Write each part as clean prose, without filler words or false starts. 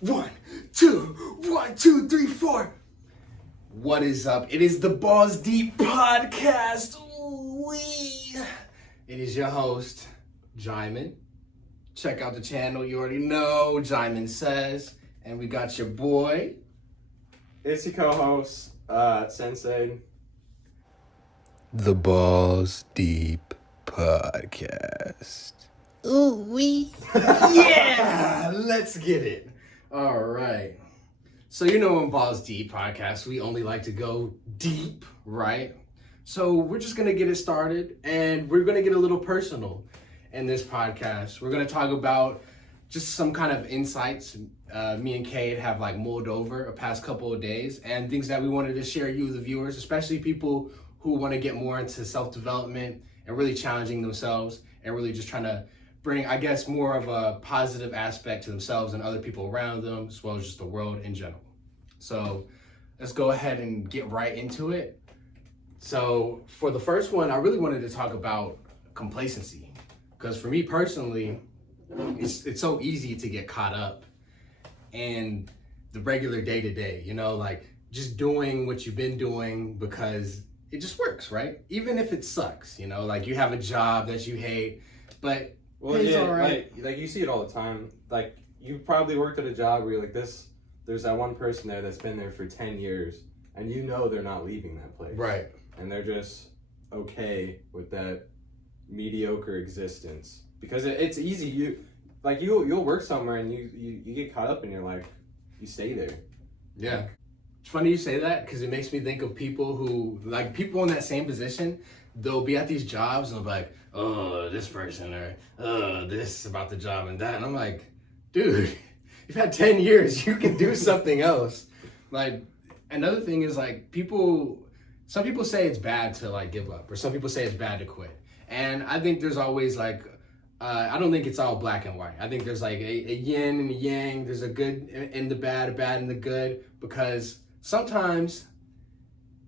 1, 2, 1, 2, 3, 4. What is up? It is the Balls Deep Podcast. Ooh-wee. It is your host, Jaimin. Check out the channel. You already know, Jaimin Says. And we got your boy. It's your co-host, Sensei. The Balls Deep Podcast. Ooh-wee. Yeah! Let's get it. All right. So you know in Balls Deep Podcast, we only like to go deep, right? So we're just going to get it started, and we're going to get a little personal in this podcast. We're going to talk about just some kind of insights me and Cade have like mulled over a past couple of days, and things that we wanted to share you, the viewers, especially people who want to get more into self-development and really challenging themselves and really just trying to bring, I guess, more of a positive aspect to themselves and other people around them, as well as just the world in general. So let's go ahead and get right into it. So for the first one, I really wanted to talk about complacency, because for me personally, it's so easy to get caught up in the regular day-to-day, you know, like just doing what you've been doing because it just works, right? Even if it sucks, you know, like you have a job that you hate, but it's all right. Like you see it all the time. Like you probably worked at a job where you're like this, there's that one person there that's been there for 10 years and you know they're not leaving that place. Right. And they're just okay with that mediocre existence. Because it's easy. You'll work somewhere and you get caught up and you're like, you stay there. Yeah. It's funny you say that because it makes me think of people who, like people in that same position, they'll be at these jobs and they'll be like, oh, this person, or this about the job and that. And I'm like, dude, you've had 10 years, you can do something else. Like, another thing is like some people say it's bad to like give up, or some people say it's bad to quit. And I think there's always like, I don't think it's all black and white. I think there's like a yin and a yang. There's a good and the bad, a bad and the good. Because sometimes,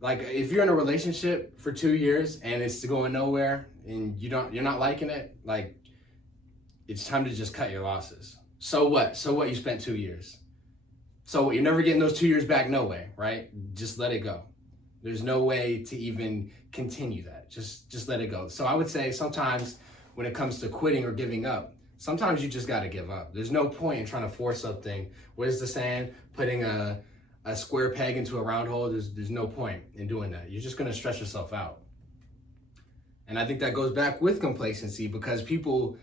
like if you're in a relationship for 2 years and it's going nowhere and you're not liking it, like it's time to just cut your losses. So what? You spent 2 years. So what? You're never getting those 2 years back. No way, right? Just let it go. There's no way to even continue that. Just let it go. So I would say sometimes when it comes to quitting or giving up, sometimes you just got to give up. There's no point in trying to force something. Where's the saying? Putting a square peg into a round hole. There's no point in doing that. You're just going to stress yourself out. And I think that goes back with complacency, because people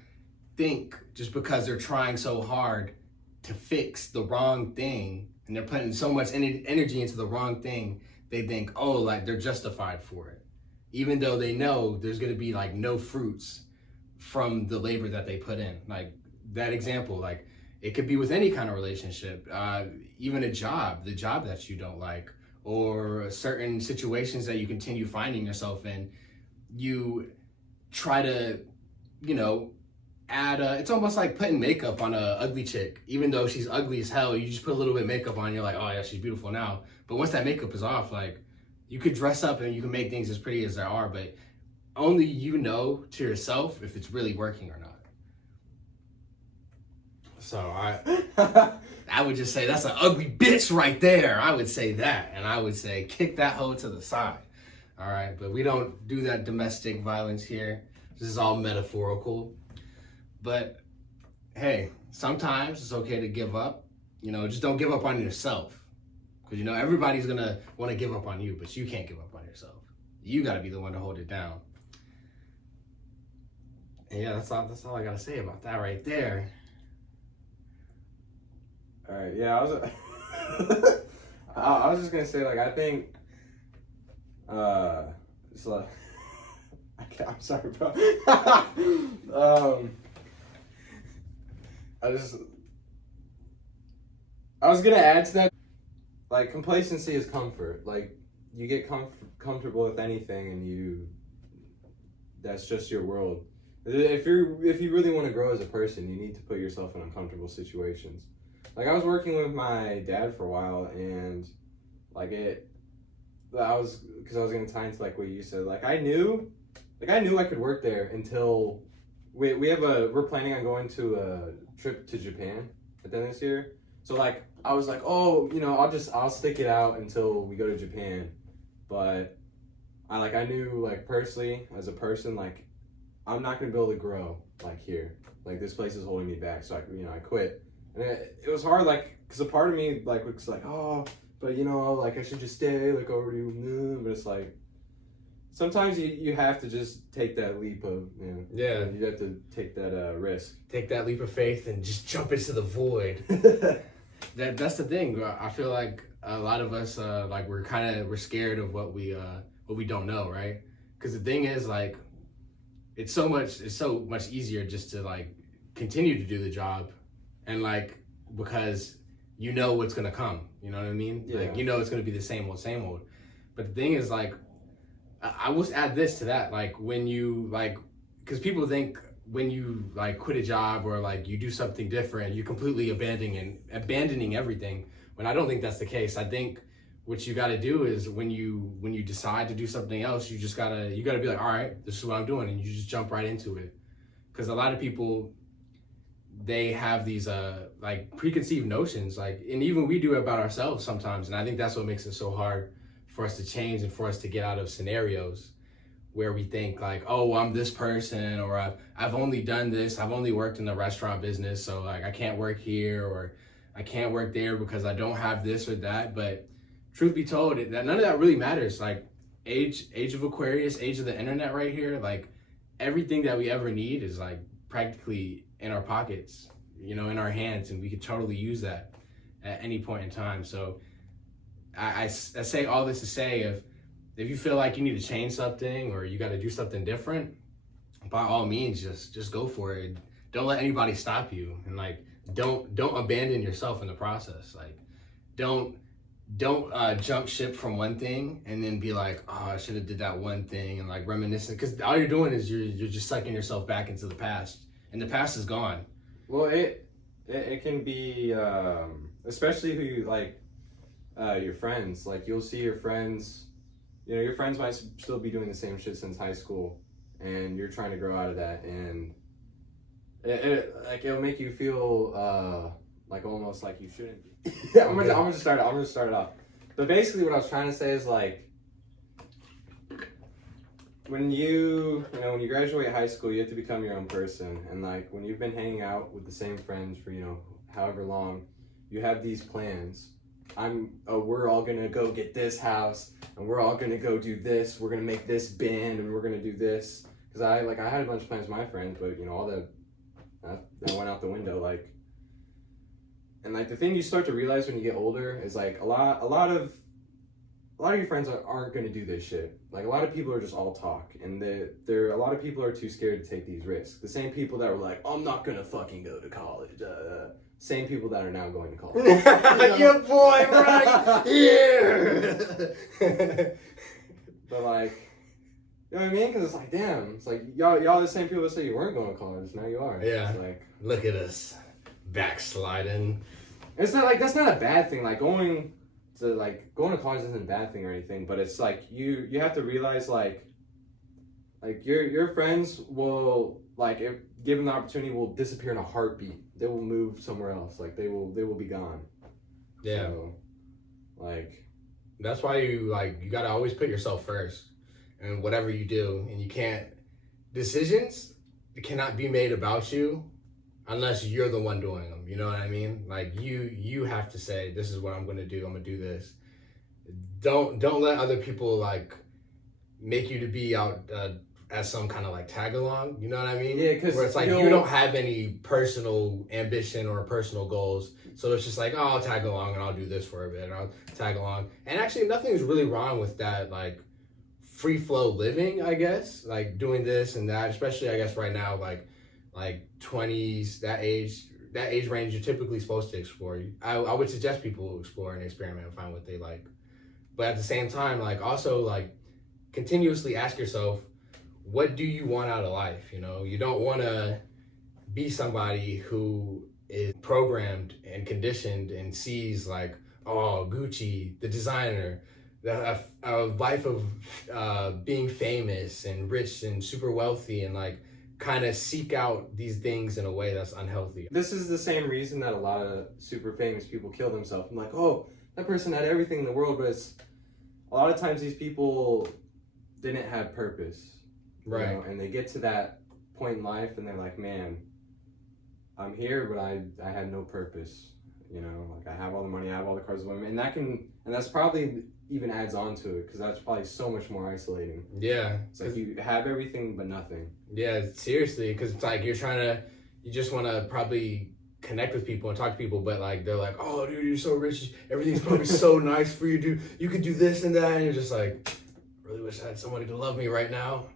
think just because they're trying so hard to fix the wrong thing and they're putting so much energy into the wrong thing, they think, oh, like they're justified for it. Even though they know there's going to be like no fruits from the labor that they put in. Like that example, like it could be with any kind of relationship, even a job, the job that you don't like, or certain situations that you continue finding yourself in. You try to, it's almost like putting makeup on a ugly chick. Even though she's ugly as hell, you just put a little bit of makeup on, you're like, oh yeah, she's beautiful now. But once that makeup is off, like you could dress up and you can make things as pretty as they are, but only you know to yourself if it's really working or not. So I would just say that's an ugly bitch right there. I would say that. And I would say kick that hoe to the side. All right. But we don't do that domestic violence here. This is all metaphorical. But hey, sometimes it's okay to give up. Just don't give up on yourself. Because, everybody's going to want to give up on you, but you can't give up on yourself. You got to be the one to hold it down. And yeah, that's all I gotta say about that right there. All right, yeah, I was just gonna say, like, I think, it's like, I'm sorry, bro. I was gonna add to that, like, complacency is comfort. Like, you get comfortable with anything, and that's just your world. If you really want to grow as a person, you need to put yourself in uncomfortable situations. Like I was working with my dad for a while, and because I was gonna tie into like what you said. I knew I could work there until we're planning on going to a trip to Japan at the end of this year. So like I was like, oh, I'll stick it out until we go to Japan. But I knew like personally as a person, like I'm not gonna be able to grow like here. Like this place is holding me back. So I quit. And it was hard, like, cause a part of me like was like, oh, but like I should just stay, like already. But it's like sometimes you have to just take that leap of you have to take that risk. Take that leap of faith and just jump into the void. That's the thing. I feel like a lot of us like we're scared of what we don't know, right? Because the thing is, like, it's so much easier just to like continue to do the job, and like because you know what's gonna come. You know what I mean? Yeah. Like it's gonna be the same old. But the thing is, like, I will add this to that, like when you like, because people think when you like quit a job or like you do something different, you're completely abandoning everything. When I don't think that's the case. I think what you got to do is when you decide to do something else, you gotta be like, all right, this is what I'm doing, and you just jump right into it. Because a lot of people, they have these like preconceived notions, like, and even we do it about ourselves sometimes, and I think that's what makes it so hard for us to change and for us to get out of scenarios where we think like, oh, I'm this person, or I've only done this, I've only worked in the restaurant business, so like I can't work here, or I can't work there because I don't have this or that. But truth be told, that none of that really matters. Like age of Aquarius, age of the internet right here, like everything that we ever need is like practically in our pockets, in our hands, and we could totally use that at any point in time. So I say all this to say, if you feel like you need to change something or you got to do something different, by all means, just go for it. Don't let anybody stop you, and like don't abandon yourself in the process. Like don't jump ship from one thing and then be like, oh, I should have did that one thing, and like reminiscing, because all you're doing is you're just sucking yourself back into the past, and the past is gone. Well, it can be especially who you like, your friends. Like you'll see your friends. Your friends might still be doing the same shit since high school, and you're trying to grow out of that, and it'll make you feel like almost like you shouldn't be. I'm gonna start it off. But basically, what I was trying to say is like, when you graduate high school, you have to become your own person, and like when you've been hanging out with the same friends for however long, you have these plans. We're all gonna go get this house, and we're all gonna go do this. We're gonna make this band, and we're gonna do this. Because I had a bunch of plans with my friends, but all that went out the window. Like, and like the thing you start to realize when you get older is like a lot of your friends aren't gonna do this shit. Like a lot of people are just all talk, and a lot of people are too scared to take these risks. The same people that were like, I'm not gonna fucking go to college. Same people that are now going to college. Your boy right here. But like, you know what I mean? Because it's like, damn, it's like y'all the same people that say you weren't going to college. Now you are. Yeah. It's like, look at us backsliding. It's not like that's not a bad thing. Like going to college isn't a bad thing or anything. But it's like you have to realize like your friends will, like, if given the opportunity, will disappear in a heartbeat. They will move somewhere else. Like they will be gone. Yeah. So, like, that's why you gotta always put yourself first, and whatever you do, and decisions cannot be made about you unless you're the one doing them. You know what I mean? Like you have to say, this is what I'm gonna do. I'm gonna do this. Don't let other people like make you to be out as some kind of like tag along, you know what I mean? Yeah, because where it's like you don't have any personal ambition or personal goals, so it's just like, oh, I'll tag along and I'll do this for a bit, and I'll tag along. And actually, nothing's really wrong with that, like free flow living, I guess, like doing this and that. Especially, I guess right now, like 20s, that age range, you're typically supposed to explore. I would suggest people explore and experiment and find what they like, but at the same time, like also like continuously ask yourself, what do you want out of life? You don't want to be somebody who is programmed and conditioned and sees like, oh, Gucci, the designer, a life of being famous and rich and super wealthy, and like kind of seek out these things in a way that's unhealthy. This is the same reason that a lot of super famous people kill themselves. I'm like, oh, that person had everything in the world, but it's, a lot of times these people didn't have purpose. Right. You know, and they get to that point in life and they're like, man, I'm here, but I had no purpose. You know, like I have all the money, I have all the cars, and that's probably even adds on to it, because that's probably so much more isolating. Yeah. It's like you have everything but nothing. Yeah, seriously, because it's like you just want to probably connect with people and talk to people, but like they're like, oh dude, you're so rich, everything's probably so nice for you, dude, you could do this and that, and you're just like, I really wish I had somebody to love me right now.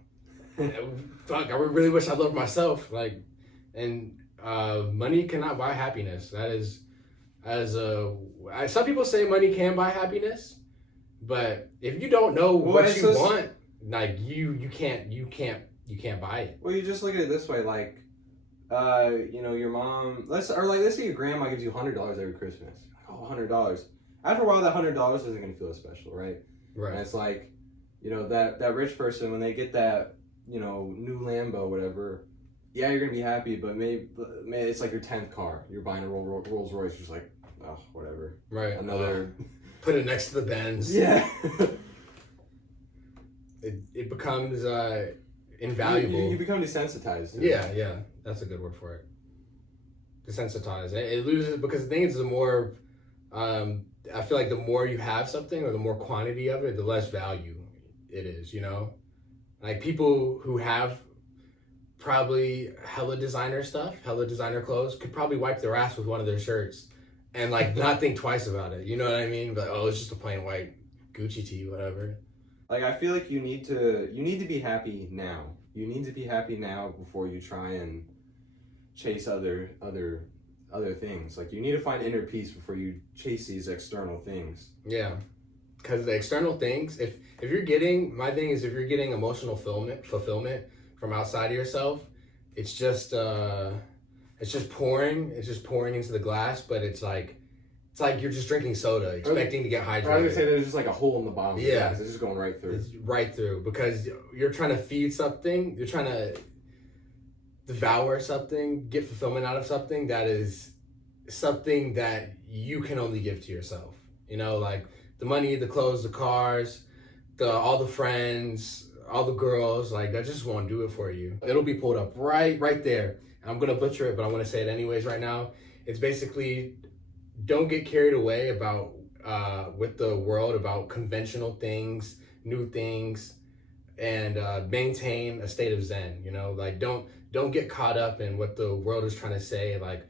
Fuck, I really wish I loved myself. Like, and money cannot buy happiness. That is, some people say money can buy happiness, but if you don't know what you want, like you can't buy it. Well, you just look at it this way, like, you know, your mom, let's say your grandma gives you $100 every Christmas. Oh, $100. After a while, that $100 isn't gonna feel as special, right? Right. And it's like, you know, that rich person, when they get that, you know, new Lambo, whatever, yeah, you're gonna be happy, but maybe it's like your 10th car. You're buying a Rolls Royce, you're just like, oh, whatever. Right. Another. Put it next to the Benz. Yeah. it becomes invaluable. You become desensitized. Yeah, that's a good word for it. Desensitized. It loses, because the thing is, the more I feel like the more you have something, or the more quantity of it, the less value it is. You know, like people who have probably hella designer stuff, hella designer clothes, could probably wipe their ass with one of their shirts and like not think twice about it. You know what I mean? But oh, it's just a plain white Gucci tee, whatever. Like, I feel like you need to be happy now. You need to be happy now before you try and chase other things. Like, you need to find inner peace before you chase these external things. Yeah, because the external things, if you're getting, my thing is, if you're getting emotional fulfillment from outside of yourself, it's just pouring into the glass, but it's like you're just drinking soda, expecting to get hydrated. I was gonna say there's just like a hole in the bottom of the glass. It's just going right through. It's right through, because you're trying to feed something, you're trying to devour something, get fulfillment out of something that is something that you can only give to yourself. You know, like the money, the clothes, the cars, all the friends, all the girls, like that just won't do it for you. It'll be pulled up right there. I'm gonna butcher it, but I'm gonna say it anyways right now. It's basically, don't get carried away about with the world, about conventional things, new things, and maintain a state of zen. You know, like don't get caught up in what the world is trying to say, like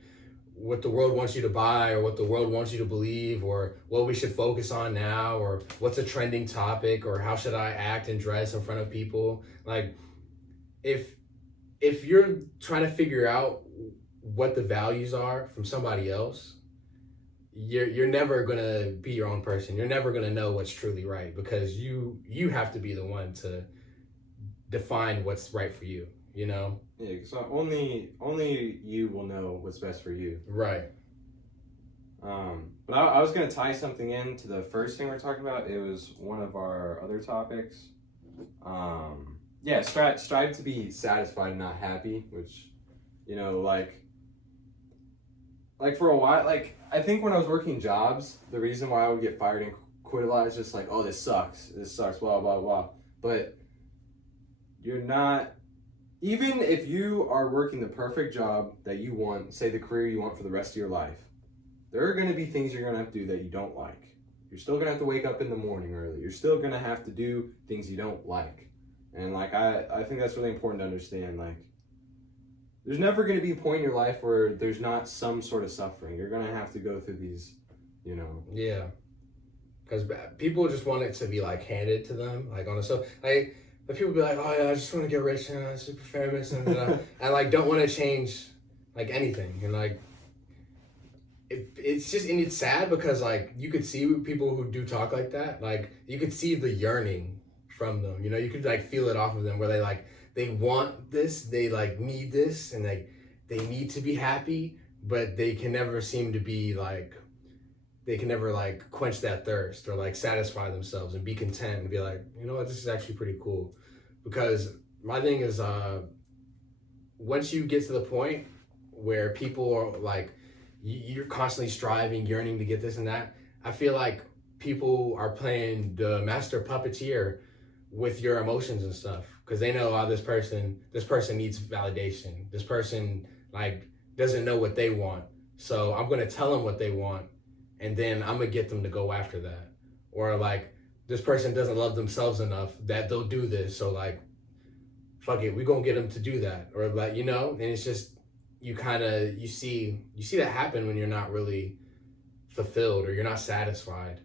what the world wants you to buy, or what the world wants you to believe, or what we should focus on now, or what's a trending topic, or how should I act and dress in front of people. Like, if you're trying to figure out what the values are from somebody else, you're never gonna be your own person. You're never gonna know what's truly right, because you have to be the one to define what's right for you. You know? Yeah, so only you will know what's best for you. Right. But I was gonna tie something in to the first thing we're talking about. It was one of our other topics. Yeah, strive to be satisfied, not happy. Which, you know, like for a while, like I think when I was working jobs, the reason why I would get fired and quit a lot is just like, oh, this sucks, blah blah blah. But you're not. Even if you are working the perfect job that you want, say the career you want for the rest of your life, there are going to be things you're going to have to do that you don't like. You're still going to have to wake up in the morning early. You're still going to have to do things you don't like. And like, I think that's really important to understand. Like, there's never going to be a point in your life where there's not some sort of suffering. You're going to have to go through these, you know. Yeah. Because people just want it to be like handed to them. Like on a, so like, but people be like, oh yeah, I just want to get rich and super famous and and like don't want to change like anything. And like it's just, and it's sad because like you could see people who do talk like that, like you could see the yearning from them. You know, you could like feel it off of them, where they want this, they like need this, and they need to be happy, but they can never seem to be like, they can never like quench that thirst or like satisfy themselves and be content and be like, you know what, this is actually pretty cool. Because my thing is, once you get to the point where people are like, you're constantly striving, yearning to get this and that, I feel like people are playing the master puppeteer with your emotions and stuff, because they know, oh, this person needs validation. This person like doesn't know what they want, so I'm gonna tell them what they want, and then I'm gonna get them to go after that. Or like, this person doesn't love themselves enough that they'll do this, so like, fuck it, we gonna get them to do that. Or like, you know, and it's just, you see that happen when you're not really fulfilled or you're not satisfied,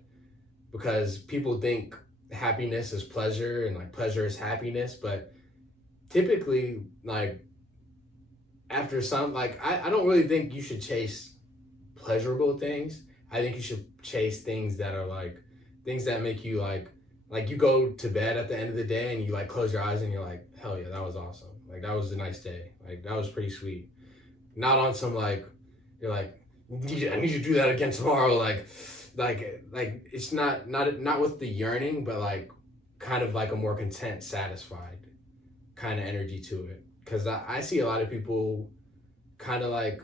because people think happiness is pleasure and like pleasure is happiness, but typically, like, after some, like, I don't really think you should chase pleasurable things. I think you should chase things that are like things that make you like you go to bed at the end of the day and you like close your eyes and you're like, hell yeah, that was awesome, like that was a nice day, like that was pretty sweet. Not on some like, you're like, I need you to do that again tomorrow, like it's not with the yearning, but like kind of like a more content, satisfied kind of energy to it. Because I see a lot of people kind of like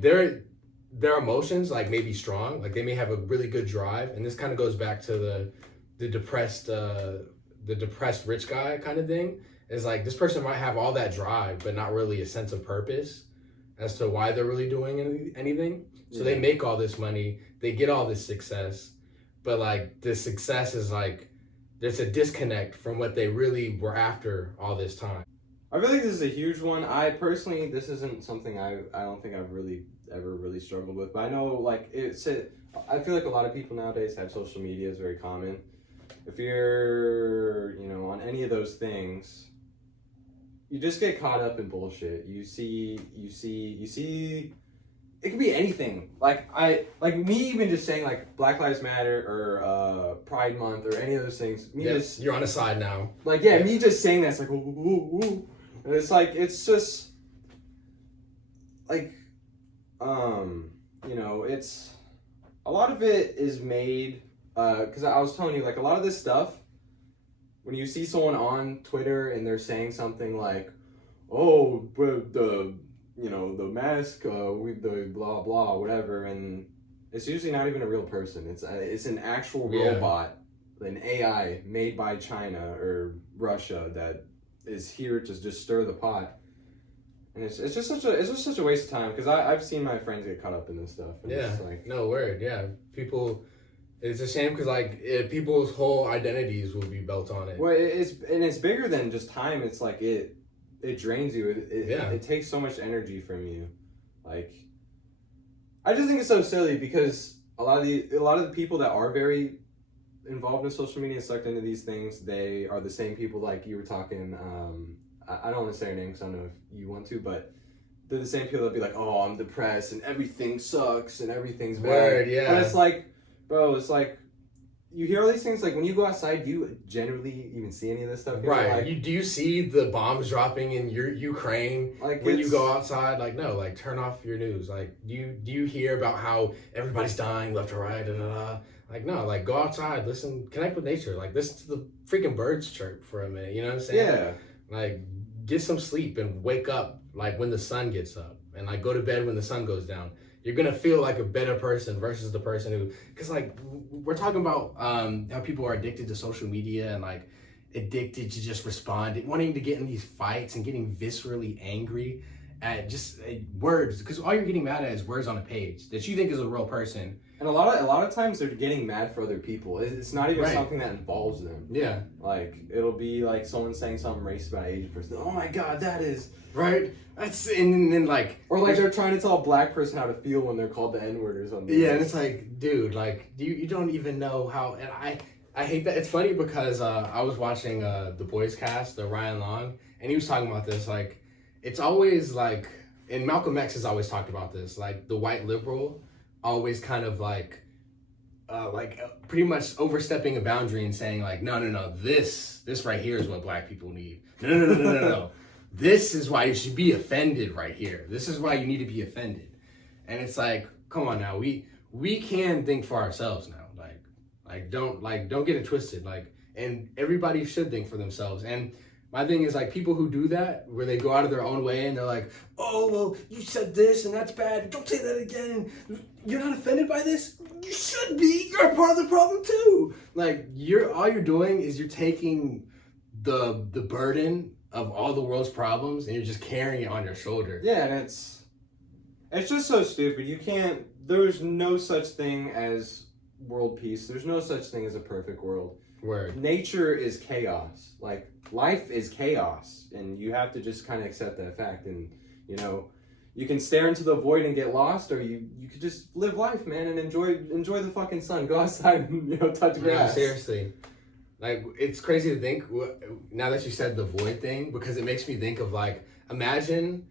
their emotions like may be strong, like they may have a really good drive, and this kind of goes back to the depressed rich guy kind of thing. Is like, this person might have all that drive but not really a sense of purpose as to why they're really doing anything. So they make all this money, they get all this success, but like the success is like, there's a disconnect from what they really were after all this time. I feel like this is a huge one. I personally, this isn't something I don't think I've really ever really struggled with, but I know like I feel like a lot of people nowadays have social media, is very common. If you're, you know, on any of those things, you just get caught up in bullshit. You see it could be anything. Like me even just saying like Black Lives Matter or Pride Month or any of those things. You're on a side now. Like, yeah, me just saying that's like, ooh, ooh, ooh. And it's like, it's just like, you know, it's a lot of it is made, because I was telling you, like, a lot of this stuff, when you see someone on Twitter and they're saying something like, oh, but the mask with the blah blah whatever, and it's usually not even a real person. It's an actual robot, an AI made by China or Russia that is here to just stir the pot. And it's just such a waste of time, because I've seen my friends get caught up in this stuff. And yeah, it's like, no word. Yeah, people. It's a shame, because like people's whole identities will be built on it. Well, it's bigger than just time. It's like it drains you. It takes so much energy from you. Like, I just think it's so silly, because a lot of the people that are very involved in social media and sucked into these things, they are the same people, like you were talking. I don't want to say her name because I don't know if you want to, but they're the same people that be like, oh, I'm depressed and everything sucks and everything's bad. Word, yeah. But it's like, bro, it's like, you hear all these things, like when you go outside, do you generally even see any of this stuff? Right. Like, do you see the bombs dropping in Ukraine when you go outside? Like, no, like turn off your news. Like, do you hear about how everybody's dying left or right? Like, no, like go outside, listen, connect with nature. Like, listen to the freaking birds chirp for a minute. You know what I'm saying? Yeah. Like, get some sleep and wake up like when the sun gets up, and like go to bed when the sun goes down. You're gonna feel like a better person versus the person who, because like we're talking about how people are addicted to social media and like addicted to just respond, wanting to get in these fights and getting viscerally angry at just words, because all you're getting mad at is words on a page that you think is a real person. And a lot of times they're getting mad for other people. It's not even something that involves them. Yeah. Like, it'll be like someone saying something racist about an Asian person. Oh my God, that is right. And then like, or like they're trying to tell a black person how to feel when they're called the N-word or something. Yeah, and it's like, dude, like you don't even know how. And I hate that. It's funny because I was watching the Boys Cast, the Ryan Long, and he was talking about this. Like, it's always like, and Malcolm X has always talked about this. Like, the white liberal always kind of like pretty much overstepping a boundary and saying like, no, this right here is what black people need. No. This is why you should be offended right here. This is why you need to be offended. And it's like, come on now, we can think for ourselves now. Like don't get it twisted. Like, and everybody should think for themselves. And My thing is like people who do that, where they go out of their own way and they're like, oh, well, you said this and that's bad. Don't say that again. You're not offended by this? You should be. You're a part of the problem too. Like all you're doing is you're taking the burden of all the world's problems and you're just carrying it on your shoulder. Yeah, and it's just so stupid. There's no such thing as world peace. There's no such thing as a perfect world. Word. Nature is chaos. Like, life is chaos, and you have to just kind of accept that fact. And, you know, you can stare into the void and get lost, or you could just live life, man, and enjoy the fucking sun. Go outside and, you know, touch grass. No, seriously. Like, it's crazy to think, now that you said the void thing, because it makes me think of, like, imagine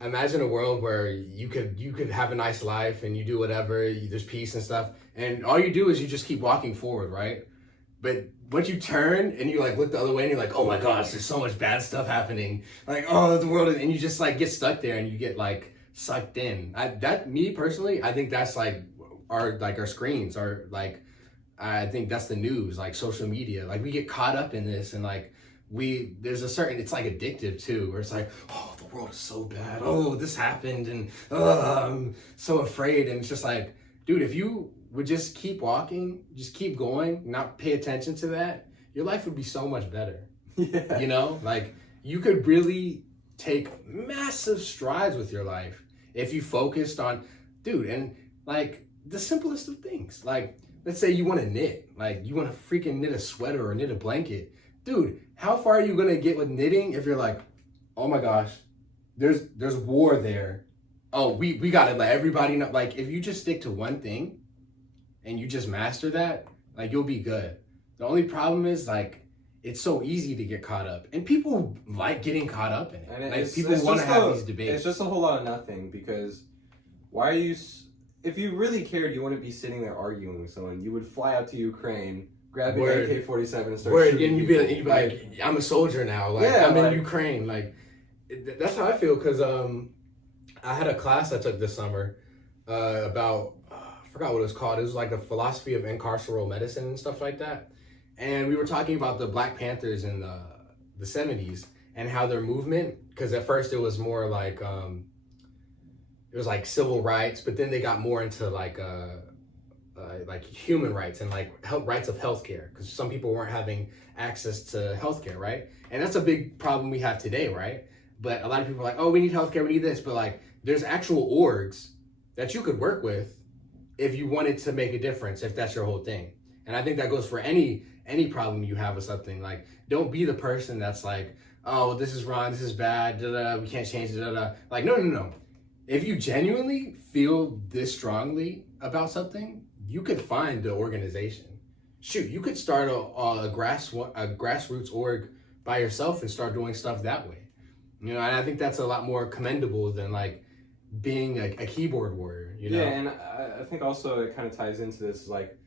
a world where you could have a nice life and you do whatever, there's peace and stuff, and all you do is you just keep walking forward, right? But once you turn and you like look the other way and you're like, oh my gosh, there's so much bad stuff happening. Like, oh, the world, and you just like get stuck there and you get like sucked in. Me personally, I think that's like our screens are like, I think that's the news, like social media. Like we get caught up in this and like it's like addictive too, where it's like, oh, the world is so bad. Oh, this happened and I'm so afraid. And it's just like, dude, if you would just keep walking, just keep going, not pay attention to that, your life would be so much better. Yeah. You know, like you could really take massive strides with your life if you focused on, dude, and like the simplest of things. Like, let's say you want to knit, like you want to freaking knit a sweater or knit a blanket. Dude, how far are you going to get with knitting if you're like, oh my gosh, there's war there. Oh, we got to let everybody know. Like, if you just stick to one thing and you just master that, like, you'll be good. The only problem is, like, it's so easy to get caught up. And people like getting caught up in it. And like, people want to have these debates. It's just a whole lot of nothing, because why are you... If you really cared, you wouldn't be sitting there arguing with someone. You would fly out to Ukraine, grab an AK-47 and start shooting. And you'd be like, I'm a soldier now. Like, yeah, I'm in Ukraine. Like, that's how I feel, because I had a class I took this summer about, I forgot what it was called. It was like the philosophy of incarceral medicine and stuff like that. And we were talking about the Black Panthers in the 70s and how their movement, because at first it was more like, it was like civil rights, but then they got more into like human rights and like rights of healthcare, because some people weren't having access to healthcare, right? And that's a big problem we have today, right? But a lot of people are like, oh, we need healthcare, we need this, but like there's actual orgs that you could work with if you wanted to make a difference, if that's your whole thing. And I think that goes for any problem you have with something. Like, don't be the person that's like, oh, this is wrong, this is bad, we can't change it, Like, no. If you genuinely feel this strongly about something, you could find the organization. Shoot, you could start a grassroots org by yourself and start doing stuff that way. You know, and I think that's a lot more commendable than like being a keyboard warrior. You know? Yeah, and I think also it kind of ties into this, like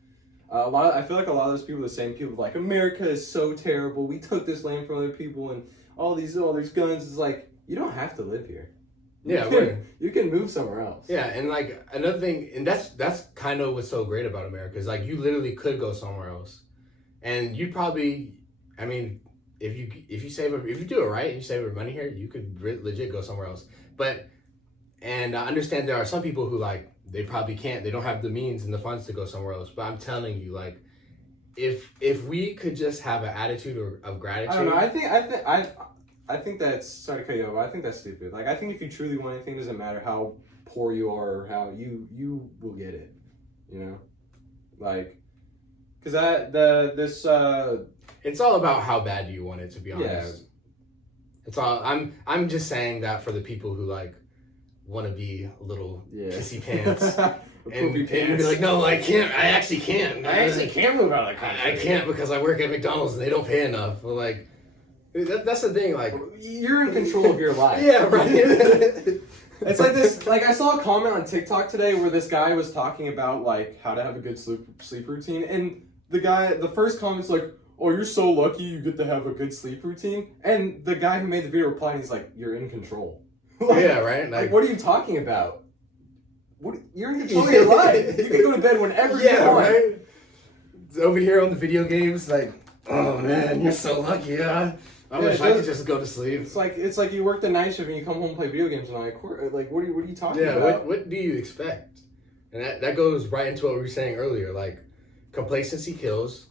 I feel like a lot of those people, the same people, like, America is so terrible. We took this land from other people, and there's guns. It's like, you don't have to live here. You can move somewhere else. Yeah, and like another thing, and that's kind of what's so great about America, is like you literally could go somewhere else, and you'd probably, I mean, if you do it right and you save your money here, you could legit go somewhere else. But and I understand there are some people who like they probably can't, they don't have the means and the funds to go somewhere else. But I'm telling you, like, if we could just have an attitude of gratitude. I don't know. I think that's, sorry to cut you off, I think that's stupid. Like, I think if you truly want anything, it doesn't matter how poor you are or how you will get it, you know? Like, because it's all about how bad you want it, to be honest. Yeah. It's all, I'm just saying that for the people who, like, want to be a little pissy pants. And be like, no, I can't. I actually can't. I actually can't move out of the country. I can't because I work at McDonald's and they don't pay enough. But like, that's the thing. Like, you're in control of your life. Yeah, right. It's like this. Like, I saw a comment on TikTok today where this guy was talking about like how to have a good sleep routine, and the first comment's like, "Oh, you're so lucky you get to have a good sleep routine," and the guy who made the video replied, he's like, "You're in control." Like, yeah, right. Like, what are you talking about? You're in control of your life. You can go to bed whenever you want. Right. Over here on the video games, like, oh man, you're so lucky. I wish I could just go to sleep. It's like you work the night shift and you come home and play video games and I'm like, what are you talking about? What do you expect? And that goes right into what we were saying earlier. Like, complacency kills,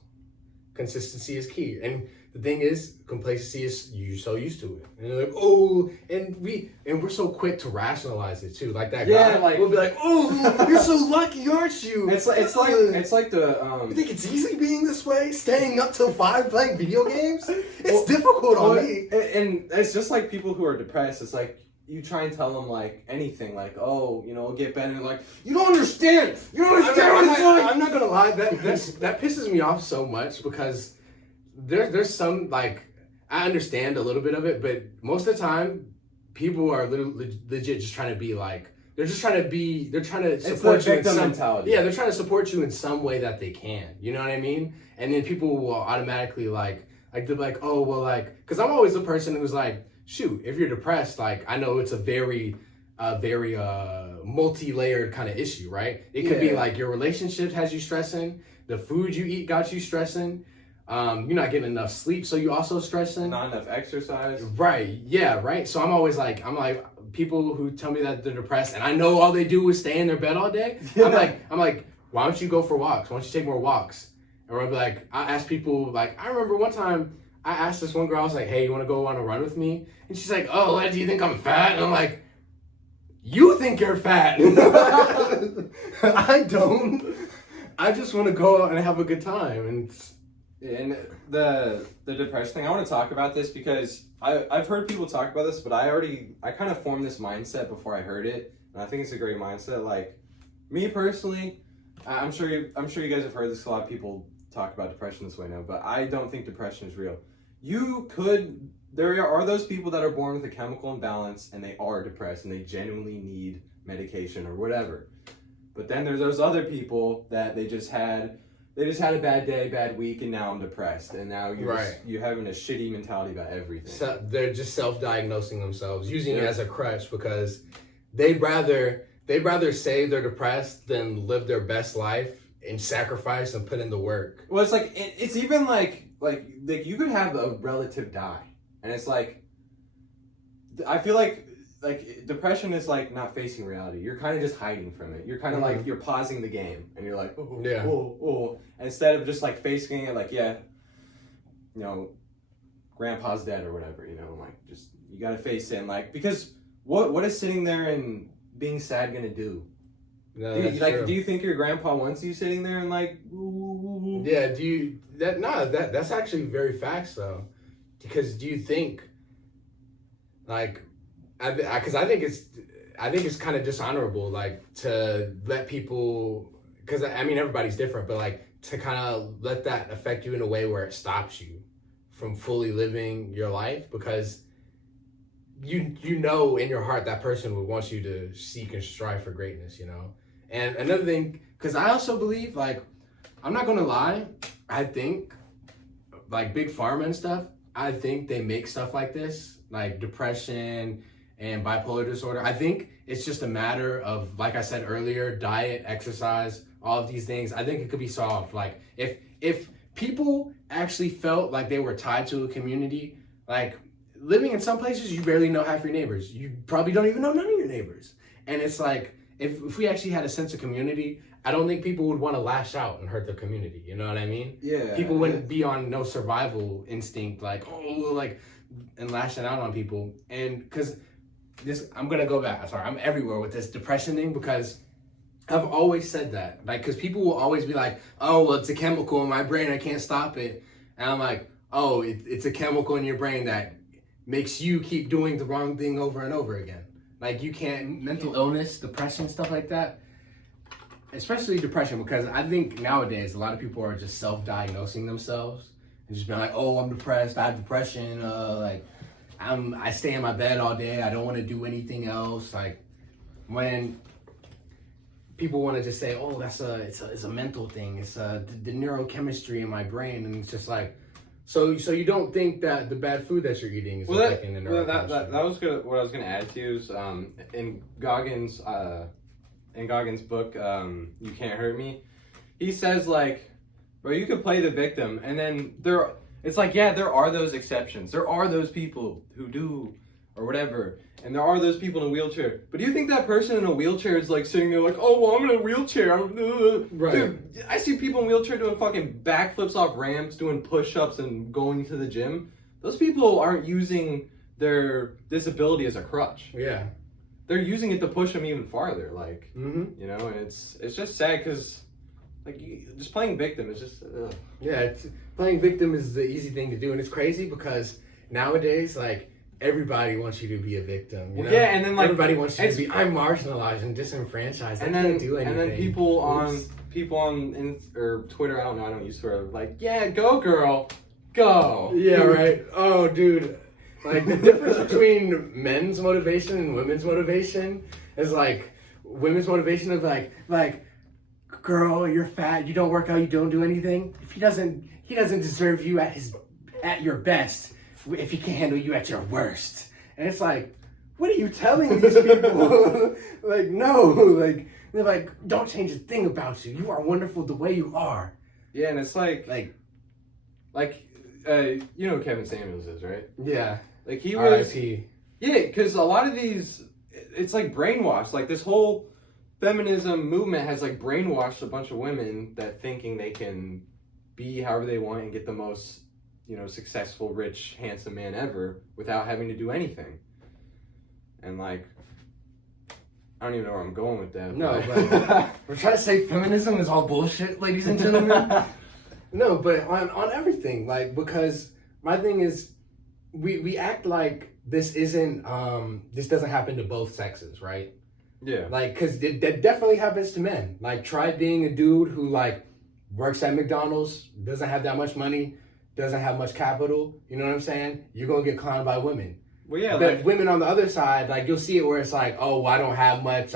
consistency is key. And the thing is, complacency is you're so used to it, and you're like, oh, and we're so quick to rationalize it too. Like that guy, like we'll be like, oh, you're so lucky, aren't you? It's like the You think it's easy being this way, staying up till 5 playing video games? It's difficult on me. And it's just like people who are depressed. It's like you try and tell them like anything, like, oh, it'll get better. And like, you don't understand. You don't understand what it's like. I'm not gonna lie. That pisses me off so much because there's some, like, I understand a little bit of it, but most of the time people are legit just trying to be like, they're trying to support you in some mentality. Yeah, they're trying to support you in some way that they can. You know what I mean? And then people will automatically like they're like, oh well, like, because I'm always the person who's like, shoot, if you're depressed, like, I know it's a very multi-layered kind of issue, right? It could be like your relationship has you stressing, the food you eat got you stressing, you're not getting enough sleep, so you also stressing. Not enough exercise. Right, yeah, right. So I'm like, people who tell me that they're depressed and I know all they do is stay in their bed all day, I'm like, why don't you go for walks? Why don't you take more walks? Or I'll be like, I ask people, like, I remember one time, I asked this one girl, I was like, hey, you want to go on a run with me? And she's like, oh, what, do you think I'm fat? And I'm like, you think you're fat. I don't. I just want to go out and have a good time. And the depression thing, I want to talk about this because I've heard people talk about this, but I kind of formed this mindset before I heard it. And I think it's a great mindset. Like, me personally, I'm sure you guys have heard this. A lot of people talk about depression this way now, but I don't think depression is real. There are those people that are born with a chemical imbalance and they are depressed and they genuinely need medication or whatever. But then there's those other people that they just had a bad day, bad week, and now I'm depressed. And now you're having a shitty mentality about everything. So they're just self-diagnosing themselves, using it as a crutch because they'd rather say they're depressed than live their best life and sacrifice and put in the work. Well, it's like it's even like you could have a relative die, and it's like I feel like depression is like not facing reality. You're kind of just hiding from it. You're kind of like you're pausing the game, and you're like, oh, instead of just like facing it, like grandpa's dead or whatever, like just you gotta face it, and like because what is sitting there and being sad gonna do? No, do you think your grandpa wants you sitting there and like? Yeah. That's actually very facts though, because do you think, like, because I think it's kind of dishonorable, like, to let people, because I mean everybody's different, but like to kind of let that affect you in a way where it stops you from fully living your life, because you know in your heart that person would want you to seek and strive for greatness, And another thing, because I also believe, like, I'm not gonna lie, I think like big pharma and stuff, I think they make stuff like this, like depression and bipolar disorder. I think it's just a matter of, like I said earlier, diet, exercise, all of these things. I think it could be solved. Like if people actually felt like they were tied to a community, like living in some places, you barely know half your neighbors. You probably don't even know none of your neighbors. And it's like, if we actually had a sense of community, I don't think people would want to lash out and hurt their community. You know what I mean? Yeah. People wouldn't be on no survival instinct, like, and lashing out on people. And because I'm going to go back. Sorry, I'm everywhere with this depression thing because I've always said that. Like, because people will always be like, oh, well, it's a chemical in my brain. I can't stop it. And I'm like, oh, it's a chemical in your brain that makes you keep doing the wrong thing over and over again. Like, you can't, mental illness, depression, stuff like that, especially depression, because I think nowadays a lot of people are just self-diagnosing themselves and just being like, oh, I'm depressed, I have depression, I stay in my bed all day, I don't want to do anything else. Like, when people want to just say, oh, it's a mental thing, it's the neurochemistry in my brain, and it's just like, so you don't think that the bad food that you're eating is affecting the neurochemistry? That was good. What I was going to add to is in Goggins' book, You Can't Hurt Me, he says, like, bro, you could play the victim, and then It's like, yeah, there are those exceptions. There are those people who do or whatever. And there are those people in a wheelchair. But do you think that person in a wheelchair is like sitting there like, oh, well, I'm in a wheelchair. Right. Dude, I see people in wheelchair doing fucking backflips off ramps, doing push-ups and going to the gym. Those people aren't using their disability as a crutch. Yeah. They're using it to push them even farther. Like, Mm-hmm. you know, and it's just sad because like just playing victim is just Yeah, playing victim is the easy thing to do, and it's crazy because nowadays, like, everybody wants you to be a victim. You know? Yeah, and then like everybody wants you to be. I'm marginalized and disenfranchised. I can't do anything. And then people on or Twitter, I don't know, I don't use Twitter. Like, yeah, go girl, go. Yeah, right. Oh, dude, like the difference between men's motivation and women's motivation is like women's motivation is like, girl, you're fat, you don't work out, you don't do anything. If he doesn't deserve you at your best. If he can't handle you at your worst. And it's like, what are you telling these people? Like, no, like, they're like, don't change a thing about you. You are wonderful the way you are. Yeah, and it's like you know who Kevin Samuels is, right? Yeah. Like he was, R.I.P. yeah, because a lot of these, it's like brainwashed. Like this whole feminism movement has like brainwashed a bunch of women that thinking they can be however they want and get the most, you know, successful, rich, handsome man ever without having to do anything. And like, I don't even know where I'm going with that. No, but we're trying to say feminism is all bullshit, ladies and gentlemen. No, but on everything, like, because my thing is, we act like this isn't, this doesn't happen to both sexes, right? Yeah. Like, because that definitely happens to men. Like, try being a dude who, like, works at McDonald's, doesn't have that much money, doesn't have much capital, you know what I'm saying? You're going to get clowned by women. Well, yeah. But Like, women on the other side, like, you'll see it where it's like, oh, well, I don't have much.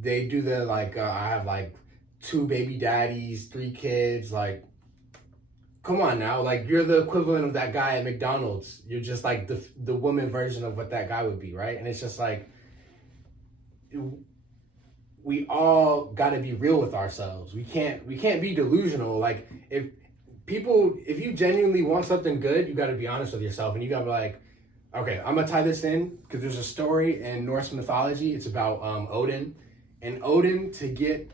They do the, like, I have, like, 2 baby daddies, 3 kids. Like, come on now. Like, you're the equivalent of that guy at McDonald's. You're just, like, the woman version of what that guy would be, right? And it's just, like, we all got to be real with ourselves. We can't be delusional. Like, if you genuinely want something good, you got to be honest with yourself, and you got to be like, okay, I'm gonna tie this in because there's a story in Norse mythology. It's about Odin, and Odin, to get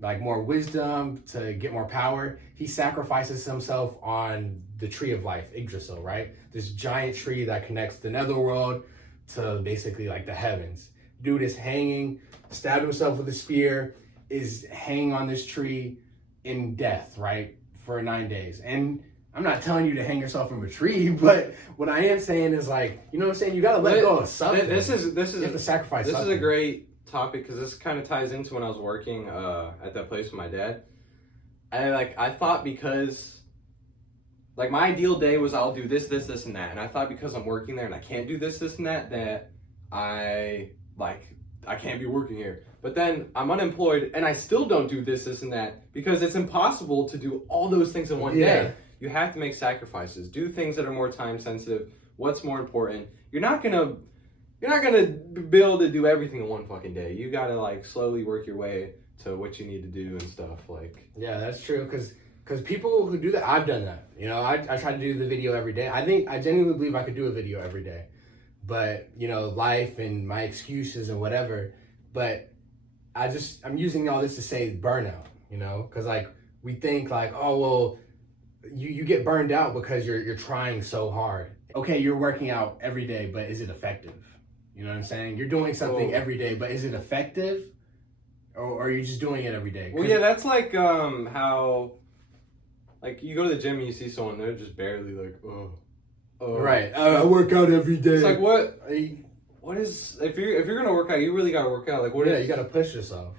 like more wisdom, to get more power, he sacrifices himself on the tree of life, Yggdrasil, right? This giant tree that connects the netherworld to basically like the heavens. Dude is hanging, stabbed himself with a spear, is hanging on this tree in death, right? For 9 days. And I'm not telling you to hang yourself from a tree, but what I am saying is like, you know what I'm saying? You gotta let go of something. This is you have to sacrifice this something. is a great topic because this kind of ties into when I was working at that place with my dad. I thought because like my ideal day was I'll do this, and that. And I thought because I'm working there and I can't do this, and that I can't be working here. But then I'm unemployed and I still don't do this, and that because it's impossible to do all those things in one day. You have to make sacrifices. Do things that are more time sensitive. What's more important? You're not gonna be able to do everything in one fucking day. You gotta like slowly work your way to what you need to do and stuff. Like, yeah, that's true. Because people who do that, I've done that. You know, I try to do the video every day. I genuinely believe I could do a video every day, but you know, life and my excuses and whatever. But I'm using all this to say burnout. You know, because like we think like, oh well. You get burned out because you're trying so hard. Okay, you're working out every day, but is it effective? You know what I'm saying? You're doing something every day, but is it effective? Or are you just doing it every day? Well, yeah, that's like how like you go to the gym and you see someone, they're just barely like, oh. Right. I work out every day. It's like what is if you're gonna work out, you really gotta work out. Like what? Yeah, you gotta push yourself.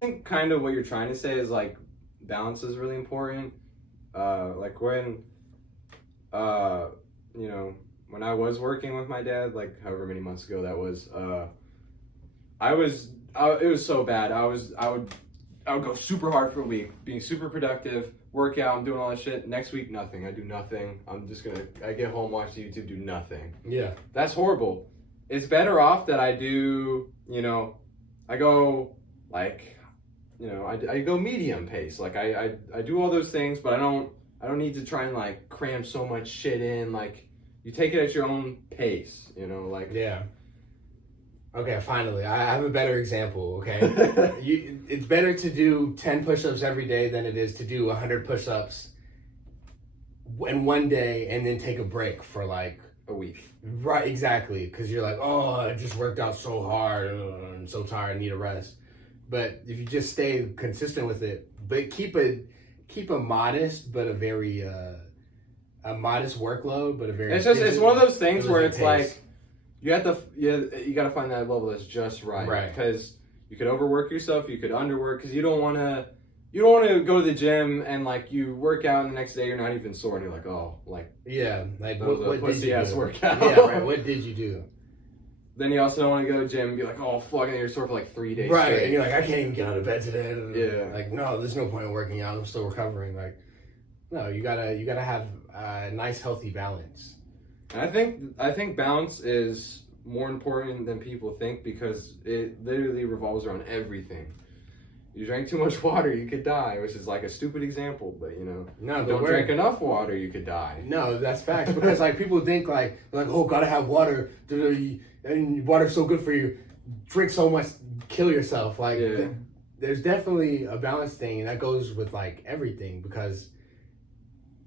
I think kind of what you're trying to say is like balance is really important. Like when, you know, when I was working with my dad, like however many months ago that was, it was so bad. I would go super hard for a week, being super productive, work out, I'm doing all that shit. Next week, nothing. I do nothing. I get home, watch YouTube, do nothing. Yeah. That's horrible. It's better off that I do, you know, I go like, you know, I go medium pace. Like I do all those things, but I I don't need to try and like cram so much shit in. Like, you take it at your own pace, you know, like. Yeah. Okay, finally, I have a better example, okay? It's better to do 10 push-ups every day than it is to do 100 push-ups in one day and then take a break for like a week. Right, exactly, because you're like, oh, I just worked out so hard, I'm so tired, I need a rest. But if you just stay consistent with it, but keep a modest but a very a modest workload, but a very it's one of those things where it's pace. like you got to find that level that's just right, because you could overwork yourself, you could underwork, because you don't want to go to the gym and like you work out and the next day you're not even sore and you're like, oh, like, yeah, like what did you do? Workout. Yeah, right. What did you do? Then you also don't want to go to the gym and be like, oh fuck, and you're sore for like 3 days right straight. And you're like, I can't even get out of bed today. Yeah, like, no, there's no point in working out, I'm still recovering. Like, no, you gotta have a nice healthy balance. I think balance is more important than people think, because it literally revolves around everything. You drank too much water, you could die, which is like a stupid example, but you know, no, don't drink enough water, you could die. No, that's facts, because like people think like oh, gotta have water, and water's so good for you. Drink so much, kill yourself. Like, there's definitely a balance thing, and that goes with like everything, because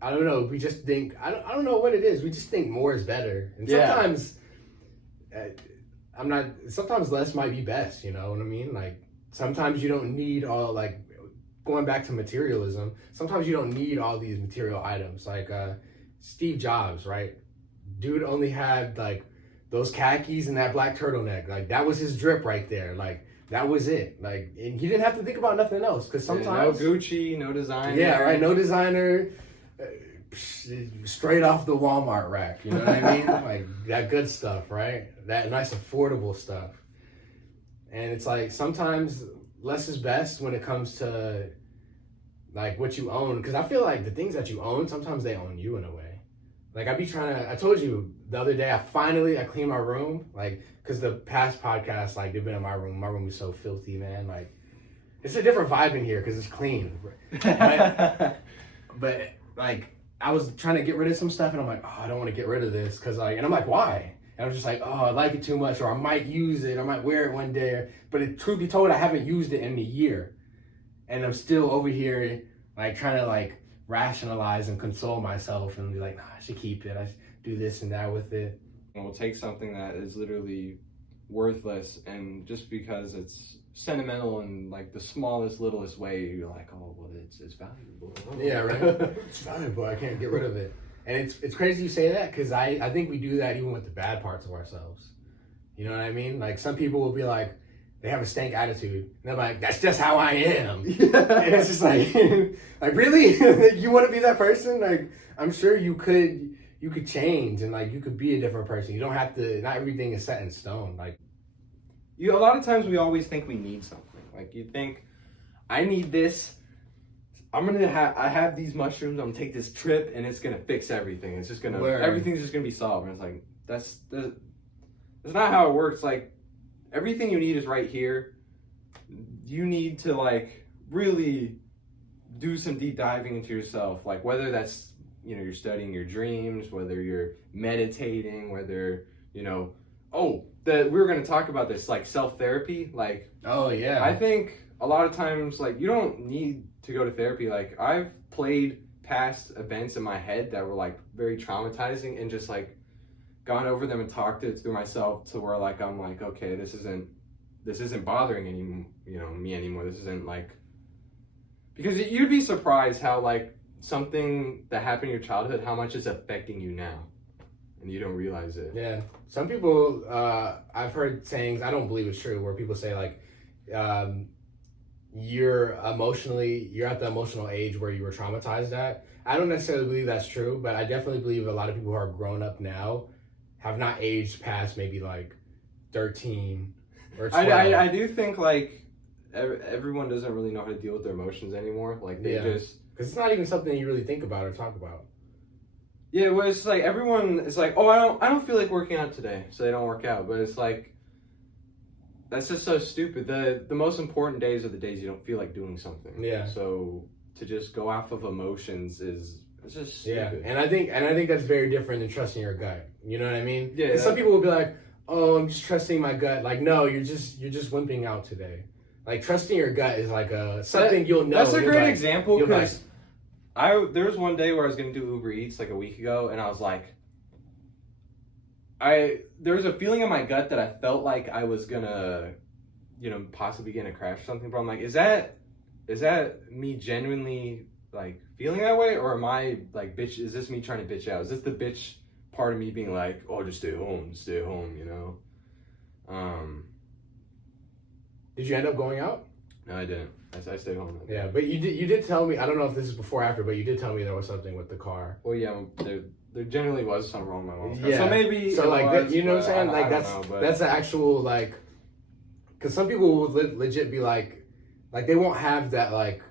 I don't know, we just think I don't know what it is. We just think more is better, and sometimes sometimes less might be best. You know what I mean? Like, sometimes you don't need all, like, going back to materialism, sometimes you don't need all these material items. Like Steve Jobs, right? Dude only had like those khakis and that black turtleneck. Like, that was his drip right there. Like, that was it. Like, and he didn't have to think about nothing else, because sometimes no Gucci, no designer. Yeah, right. No designer. Straight off the Walmart rack. You know what I mean? Like, that good stuff, right? That nice affordable stuff. And it's like, sometimes less is best when it comes to like what you own, because I feel like the things that you own, sometimes they own you in a way. Like, I told you the other day, I cleaned my room, like, because the past podcasts, like, they've been in my room. My room is so filthy, man. Like, it's a different vibe in here because it's clean. Right? But like, I was trying to get rid of some stuff, and I'm like, oh, I don't want to get rid of this, because like, and I'm like, why? And I'm just like, oh, I like it too much, or I might use it, I might wear it one day. But truth be told, I haven't used it in a year. And I'm still over here, like, trying to, like, rationalize and console myself and be like, nah, I should keep it. I should do this and that with it. And we'll take something that is literally worthless, and just because it's sentimental in, like, the smallest, littlest way, you're like, oh, well, it's valuable. Yeah, right? It's valuable. I can't get rid of it. And it's crazy you say that, because I think we do that even with the bad parts of ourselves. You know what I mean? Like, some people will be like, they have a stank attitude, and they're like, that's just how I am. And it's just like, like, really? You want to be that person? Like, I'm sure you could change, and like, you could be a different person. You don't have to, not everything is set in stone. Like, a lot of times we always think we need something. Like, you think, I need this. I have these mushrooms, I'm gonna take this trip and it's gonna fix everything. It's just gonna, everything's just gonna be solved. And it's like, that's not how it works. Like, everything you need is right here. You need to, like, really do some deep diving into yourself. Like, whether that's, you know, you're studying your dreams, whether you're meditating, whether, you know, we were gonna talk about this, like, self-therapy. Like, oh yeah, I think a lot of times, like, you don't need to go to therapy. Like, I've played past events in my head that were, like, very traumatizing, and just, like, gone over them and talked it through myself to where, like, I'm like, okay, this isn't bothering me anymore. This isn't, like, because you'd be surprised how, like, something that happened in your childhood, how much it's affecting you now, and you don't realize it. Yeah, some people, I've heard sayings, I don't believe it's true, where people say, like, you're at the emotional age where you were traumatized at. I don't necessarily believe that's true, but I definitely believe a lot of people who are grown up now have not aged past maybe like 13 or 12. I do think, like, everyone doesn't really know how to deal with their emotions anymore. Like, they just, because it's not even something you really think about or talk about. Yeah, well, it's like everyone is like, oh, I don't feel like working out today, so they don't work out. But it's like, that's just so stupid. The most important days are the days you don't feel like doing something. Yeah. So to just go off of emotions is It's just stupid. And I think that's very different than trusting your gut. You know what I mean? Yeah. And some people will be like, "Oh, I'm just trusting my gut." Like, no, you're just wimping out today. Like, trusting your gut is like something you'll know. That's a great example because there was one day where I was gonna do Uber Eats like a week ago, and I was like, there was a feeling in my gut that I felt like I was gonna, possibly get in a crash or something. But I'm like, is that me genuinely like feeling that way, or am I like bitch? Is this me trying to bitch out? Is this the bitch part of me being like, oh, just stay home, Did you end up going out? No, I didn't. I stayed home. Yeah, but you did tell me. I don't know if this is before or after, but you did tell me there was something with the car. Well, yeah, there generally was something wrong with my mom's car. Yeah. So maybe so like was, you know what I'm saying? Like that's the actual like, because some people will legit be like they won't have that like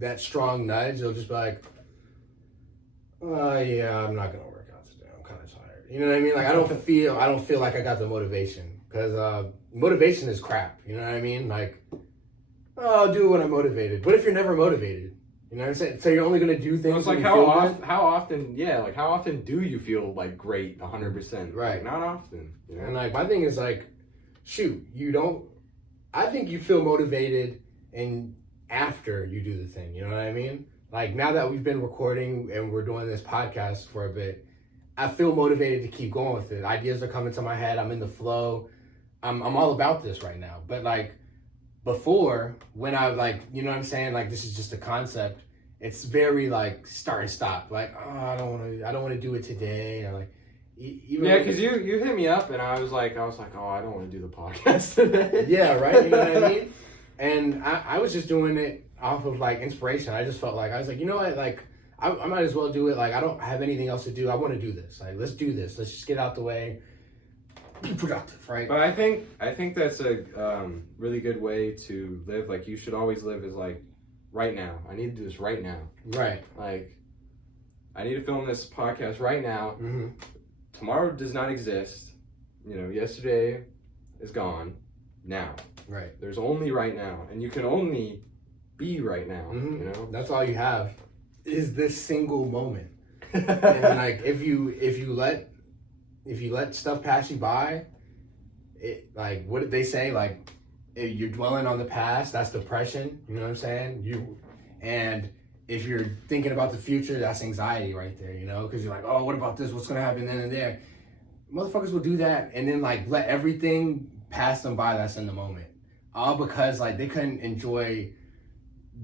that strong nudge. They'll just be like, yeah, I'm not gonna work out today. I'm kind of tired. You know what I mean? Like I don't feel like I got the motivation, because motivation is crap. You know what I mean? Like, oh, I'll do it when I'm motivated. What if you're never motivated? You know what I'm saying? So you're only gonna do things. It's like how often do you feel like great 100%? Right. Like, not often. You know? And like my thing is like, shoot, you don't. I think you feel motivated and after you do the thing. You know what I mean? Like now that we've been recording and we're doing this podcast for a bit, I feel motivated to keep going with it. Ideas are coming to my head. I'm in the flow. I'm all about this right now. But like before, when I like, you know what I'm saying? Like this is just a concept. It's very like start and stop. Like, oh, I don't want to do it today. Or like, because you hit me up and I was like, oh, I don't want to do the podcast today. Yeah, right. You know what I mean? And I was just doing it off of like inspiration. I just felt like I was like, you know what? Like I might as well do it. Like I don't have anything else to do. I want to do this. Like let's do this. Let's just get out the way. Be productive, right? But I think that's a really good way to live. Like you should always live as like right now. I need to do this right now. Right. Like I need to film this podcast right now. Mm-hmm. Tomorrow does not exist. Yesterday is gone. Now. Right. There's only right now, and you can only be right now. Mm-hmm. That's all you have is this single moment. And like if you let stuff pass you by, it like what did they say? Like if you're dwelling on the past, that's depression. You know what I'm saying? And if you're thinking about the future, that's anxiety right there. Because you're like, oh, what about this? What's gonna happen then and there? Motherfuckers will do that and then like let everything pass them by. That's in the moment, all because like they couldn't enjoy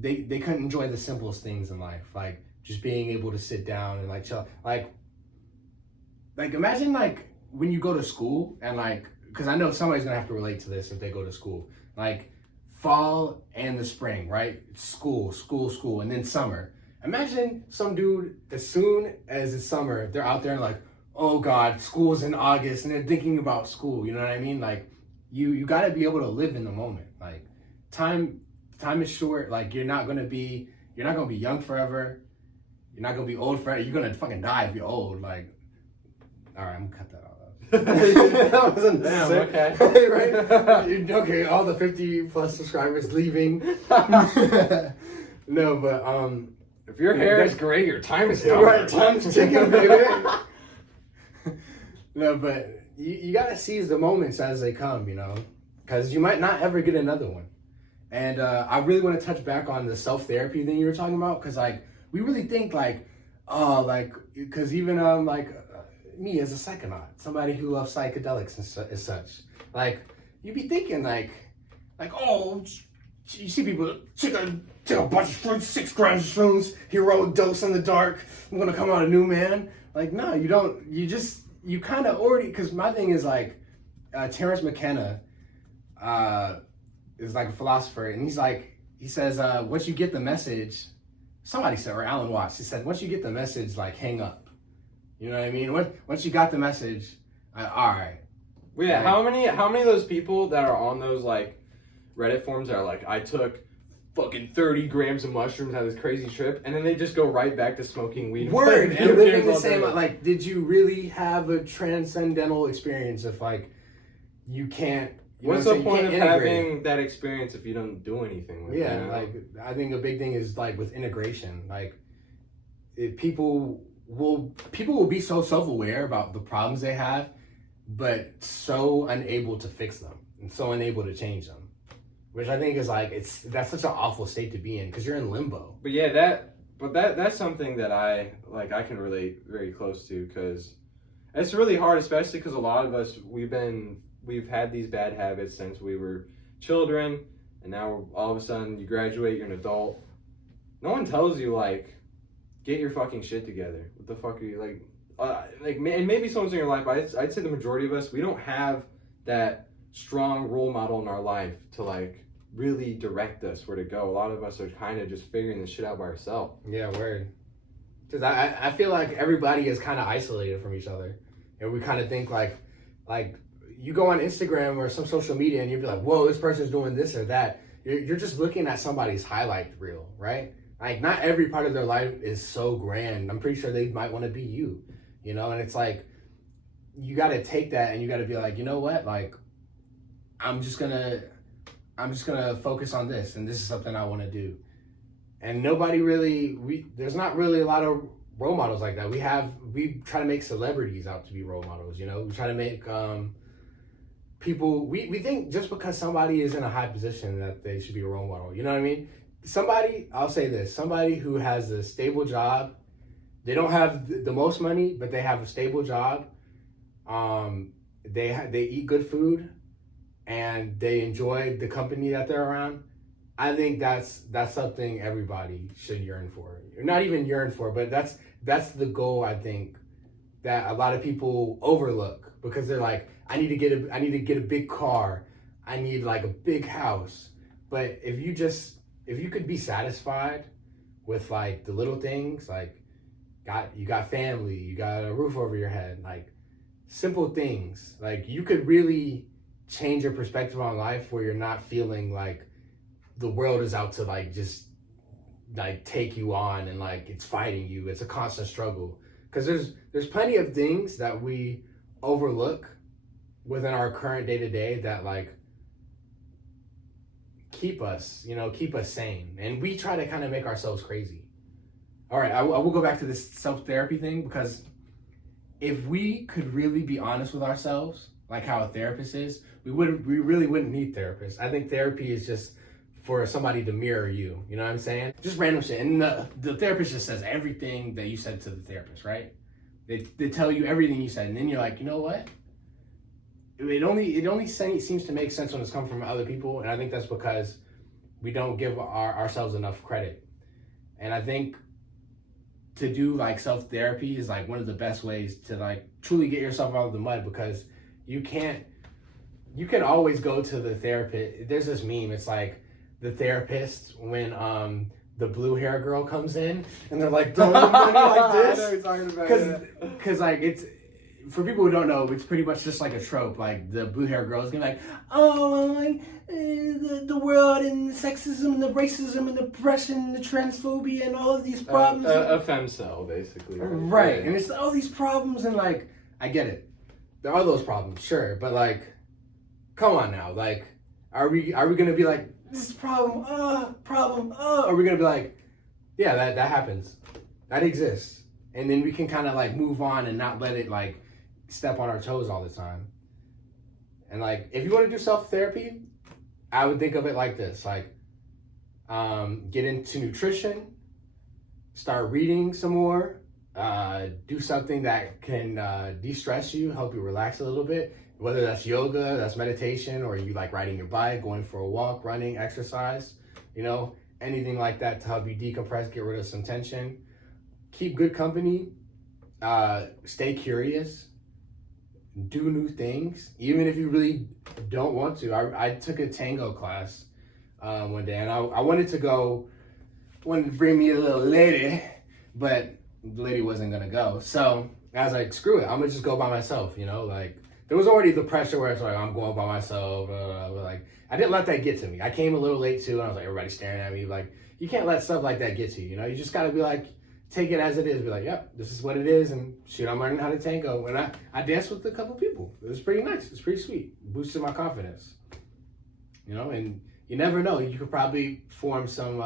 the simplest things in life, like just being able to sit down and like chill. Like imagine like when you go to school and like, because I know somebody's gonna have to relate to this if they go to school, like fall and the spring, right? School, and then summer. Imagine some dude, as soon as it's summer, they're out there and like, oh God, school's in August, and they're thinking about school. You know what I mean? Like you got to be able to live in the moment. Like time is short. Like you're not gonna be young forever. You're not gonna be old forever. You're gonna fucking die if you're old. Like, all right, I'm gonna cut that out. That wasn't damn. sick. Okay. Right? Okay, all the 50 plus subscribers leaving. No, but if your hair is gray, your time is done. Right, time's ticking, baby. No, but you gotta seize the moments as they come, because you might not ever get another one. And I really want to touch back on the self-therapy thing you were talking about, because like we really think like, oh, like, because even me as a psychonaut, somebody who loves psychedelics and such, like you'd be thinking like, oh, you see people take a bunch of shrooms, 6 grams of shrooms, heroic dose in the dark, I'm gonna come out a new man. Like, no, you don't. You kind of already, because my thing is like, Terrence McKenna is like a philosopher, and he says, once you get the message, somebody said, or Alan Watts, he said, once you get the message, like hang up. You know what I mean? Once you got the message, all right. Well, yeah. Right. How many of those people that are on those like Reddit forums are like, I took fucking 30 grams of mushrooms on this crazy trip, and then they just go right back to smoking weed. Word, you're living the same. Like, did you really have a transcendental experience if like you can't? What's the point of having that experience if you don't do anything with it? Yeah, like I think a big thing is like with integration. Like people will be so self-aware about the problems they have, but so unable to fix them and so unable to change them, which I think is like that's such an awful state to be in because you're in limbo. But yeah, that's something that I can relate very close to, because it's really hard, especially because a lot of us we've had these bad habits since we were children, and now all of a sudden you graduate, you're an adult. No one tells you like, get your fucking shit together. What the fuck are you like? And maybe someone's in your life, but I'd say the majority of us, we don't have that strong role model in our life to like really direct us where to go. A lot of us are kind of just figuring this shit out by ourselves. Yeah, word. Because I feel like everybody is kind of isolated from each other, and we kind of think like you go on Instagram or some social media and you'd be like, whoa, this person's doing this or that. You're just looking at somebody's highlight reel, right? Like, not every part of their life is so grand. I'm pretty sure they might want to be you, you know? And it's like, you got to take that and you got to be like, you know what? Like, I'm just gonna focus on this, and this is something I want to do. And nobody really, there's not really a lot of role models like that. We try to make celebrities out to be role models, you know? We try to make people, we think just because somebody is in a high position that they should be a role model, you know what I mean? I'll say this, somebody who has a stable job, they don't have the most money, but they have a stable job, they eat good food, and they enjoy the company that they're around. I think that's something everybody should yearn for. Not even yearn for, but that's the goal, I think, that a lot of people overlook, because they're like, I need to get a big car, I need like a big house. But if you could be satisfied with like the little things, like you got family, you got a roof over your head, like simple things, like you could really change your perspective on life, where you're not feeling like the world is out to like just like take you on and like it's fighting you. It's a constant struggle, because there's plenty of things that we overlook within our current day-to-day that like keep us sane, and we try to kind of make ourselves crazy. All right, I will go back to this self-therapy thing, because if we could really be honest with ourselves, like how a therapist is, we really wouldn't need therapists. I think therapy is just for somebody to mirror you, you know what I'm saying? Just random shit. And the therapist just says everything that you said to the therapist, right? They tell you everything you said, and then you're like, you know what? It only seems to make sense when it's come from other people, and I think that's because we don't give ourselves enough credit. And I think to do like self-therapy is like one of the best ways to like truly get yourself out of the mud, because you can always go to the therapist. There's this meme, it's like the therapist when the blue hair girl comes in and they're like throwing the money like this. I know you're talking about, because like it's, for people who don't know, it's pretty much just like a trope. Like the blue hair girl is gonna be like, oh, like the world and the sexism and the racism and the oppression and the transphobia and all of these problems. A femcel, basically. Right. Yeah. And it's all these problems, and like, I get it. There are those problems, sure, but like, come on now. Like, are we gonna be like, this is problem, or are we gonna be like, yeah, that happens, that exists, and then we can kind of like move on and not let it like step on our toes all the time. And like, if you want to do self-therapy, I would think of it like this, like, get into nutrition, start reading some more, do something that can de-stress you, help you relax a little bit, whether that's yoga, that's meditation, or you like riding your bike, going for a walk, running, exercise, you know, anything like that to help you decompress, get rid of some tension. Keep good company, stay curious, do new things, even if you really don't want to. I took a tango class one day, and I wanted to bring me a little lady, but the lady wasn't gonna go. So I was like, screw it, I'm gonna just go by myself, you know, like there was already the pressure where it's like, I'm going by myself, but like, I didn't let that get to me. I came a little late too, and I was like, everybody's staring at me. Like, you can't let stuff like that get to you, you know? You just gotta be like, take it as it is, be like, yep, this is what it is, and shit, I'm learning how to tango. And I danced with a couple people. It was pretty nice, it was pretty sweet, boosted my confidence, you know? And you never know, you could probably form some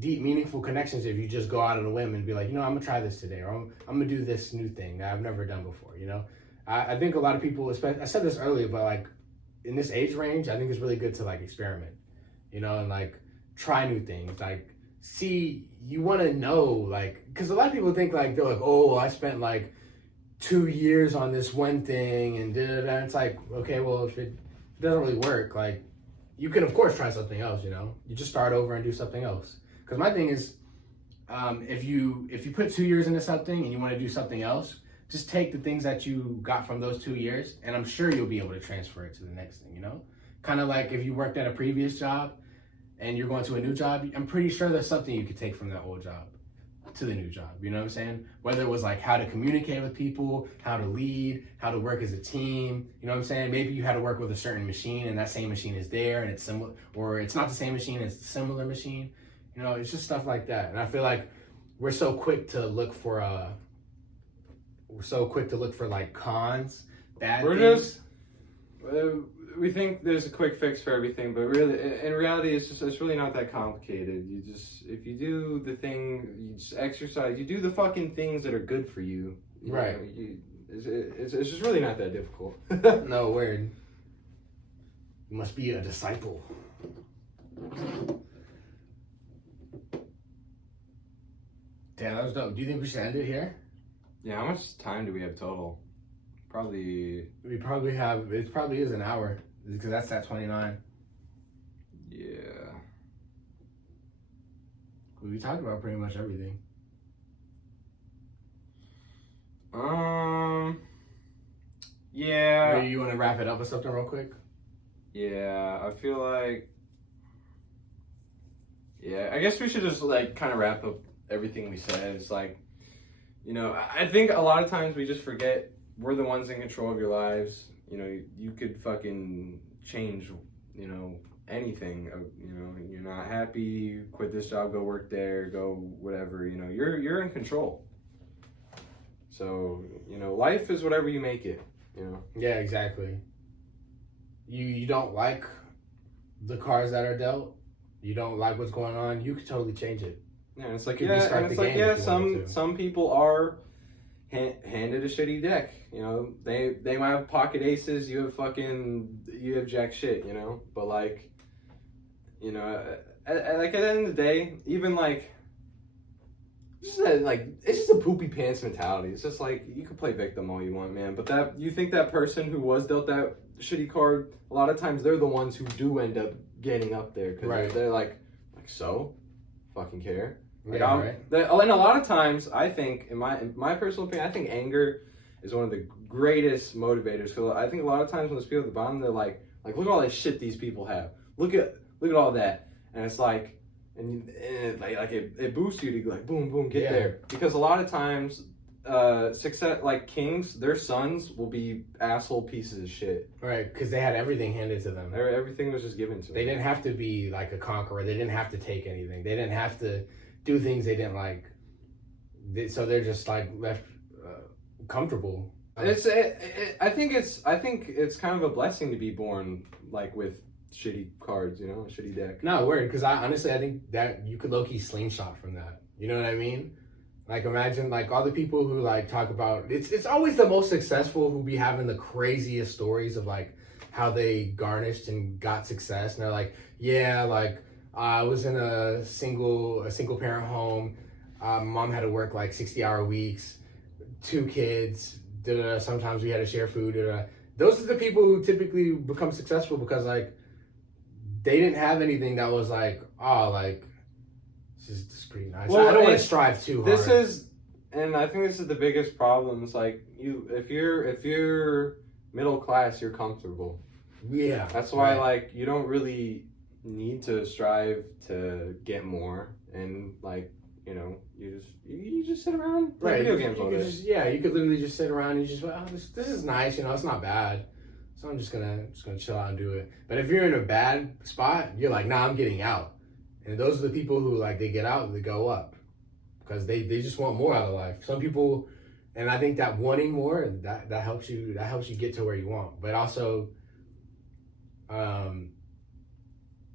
deep, meaningful connections if you just go out on a whim and be like, I'm gonna try this today, or I'm gonna do this new thing that I've never done before. I think a lot of people, especially, I said this earlier, but like in this age range, I think it's really good to like experiment, and like try new things. Like, see, you want to know, like, because a lot of people think like they're like, oh, I spent like 2 years on this one thing and it's like, okay, well, if it doesn't really work, like, you can of course try something else. You just start over and do something else. Because my thing is, if you put 2 years into something and you want to do something else, just take the things that you got from those 2 years, and I'm sure you'll be able to transfer it to the next thing. Kind of like if you worked at a previous job and you're going to a new job, I'm pretty sure there's something you could take from that old job to the new job. You know what I'm saying? Whether it was like how to communicate with people, how to lead, how to work as a team. You know what I'm saying? Maybe you had to work with a certain machine and that same machine is there and it's similar, or it's not the same machine, it's a similar machine. It's just stuff like that. And I feel like we're so quick to look for like cons, bad things. We think there's a quick fix for everything, but really, in reality, it's really not that complicated. If you do the thing, you just exercise, you do the fucking things that are good for you. Right. It's just really not that difficult. No, word. You must be a disciple. Damn, that was dope. Do you think we should end it here? Yeah, how much time do we have total? We probably have, it probably is an hour, because that's at 29. Yeah. We talked about pretty much everything. Yeah. Or you want to wrap it up with something real quick? Yeah, I feel like, I guess we should just like kind of wrap up everything we said. It's like, I think a lot of times we just forget we're the ones in control of your lives. You could fucking change, anything. You're not happy, quit this job, go work there, go whatever. You're in control. So life is whatever you make it. Yeah, exactly. You don't like the cards that are dealt. You don't like what's going on. You could totally change it. Yeah, and it's like some people are handed a shitty deck. They might have pocket aces. You have jack shit. But like, at the end of the day, even like, it's just a poopy pants mentality. It's just like, you can play victim all you want, man. But you think that person who was dealt that shitty card, a lot of times they're the ones who do end up getting up there because they're like so fucking care. Like, and a lot of times, I think, in my personal opinion, I think anger is one of the greatest motivators. Because I think a lot of times when there's people at the bottom, they're like look at all this shit these people have. Look at all that, and it's like, and it boosts you to like boom boom get there. Because a lot of times, success, like kings, their sons will be asshole pieces of shit. Right, because they had everything handed to them. Everything was just given to them. They didn't have to be like a conqueror. They didn't have to take anything. They didn't have to do things they didn't like. So they're just like left comfortable. I think it's kind of a blessing to be born like with shitty cards, a shitty deck. No, word, because I think that you could low-key slingshot from that. You know what I mean? Like, imagine like all the people who like talk about it's always the most successful who be having the craziest stories of like how they garnished and got success, and they're like, yeah, like I was in a single parent home. Mom had to work like 60-hour weeks, 2 kids. Sometimes we had to share food. Those are the people who typically become successful because like they didn't have anything that was like, this is pretty nice. Well, I don't want to strive too hard. And I think this is the biggest problem. It's like if you're middle class, you're comfortable. Yeah. That's why like you don't really need to strive to get more, and like you just sit around and play video games all day. You could literally just sit around and you just this is nice, it's not bad, so I'm just gonna chill out and do it. But if you're in a bad spot, you're like, nah, I'm getting out. And those are the people who like they get out and they go up because they just want more out of life. Some people, and I think that wanting more that helps you get to where you want. But also,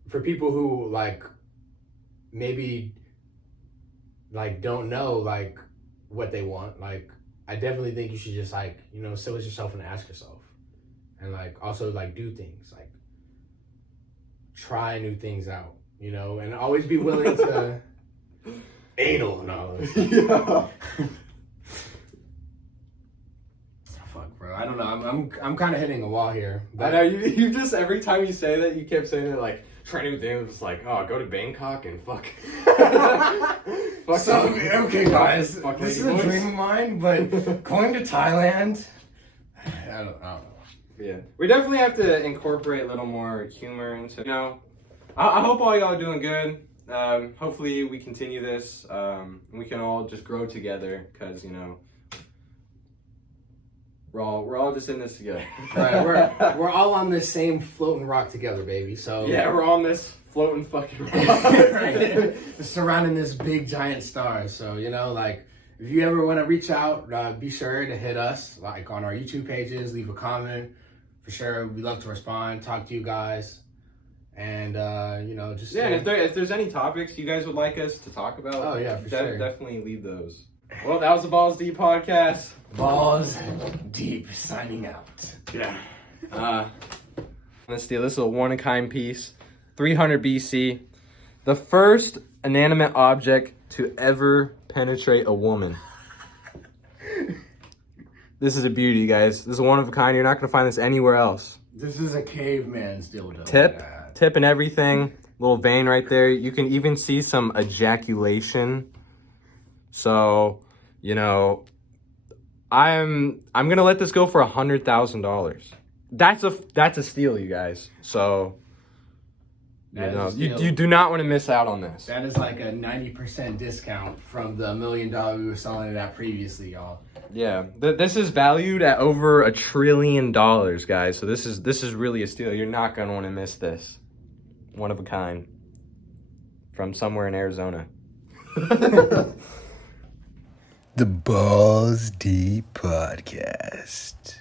for people who like maybe like don't know like what they want, like I definitely think you should just like, you know, sit with yourself and ask yourself. And like also like do things, like try new things out, you know, and always be willing to anal and all those things. Yeah. Fuck, bro. I don't know. I'm kind of hitting a wall here. I know you just every time you say that, you kept saying it like try new things. It's like, oh, go to Bangkok and fuck. Fuck So, okay, guys, fuck this is lady a boys. dream of mine, but going to Thailand, I don't know. Yeah, we definitely have to incorporate a little more humor into. You know, I hope all y'all are doing good. Hopefully we continue this. We can all just grow together because you know we're all just in this together. Right, we're all on this same floating rock together, baby. So Yeah, we're on this floating fucking rock. right. Surrounding this big giant star. So you know, like if you ever want to reach out, be sure to hit us like on our YouTube pages, leave a comment. For sure, we love to respond, talk to you guys, and you know, just Yeah, and if there's any topics you guys would like us to talk about, oh yeah, for sure, definitely leave those. Well, that was the Balls Deep podcast. Balls Deep signing out. Yeah. Let's do this little one-of-kind piece. 300 BC, the first inanimate object to ever penetrate a woman. This is a beauty, guys. This is one of a kind. You're not gonna find this anywhere else. This is a caveman's dildo. Tip and everything. Little vein right there. You can even see some ejaculation. So, you know, I'm gonna let this go for $100,000. That's a steal, you guys. So, you do not want to miss out on this. That is like a 90% discount from the $1 million we were selling it at previously, y'all. Yeah, this is valued at over $1 trillion, guys. So this is really a steal. You're not gonna want to miss this. One of a kind. From somewhere in Arizona. The Balls Deep Podcast.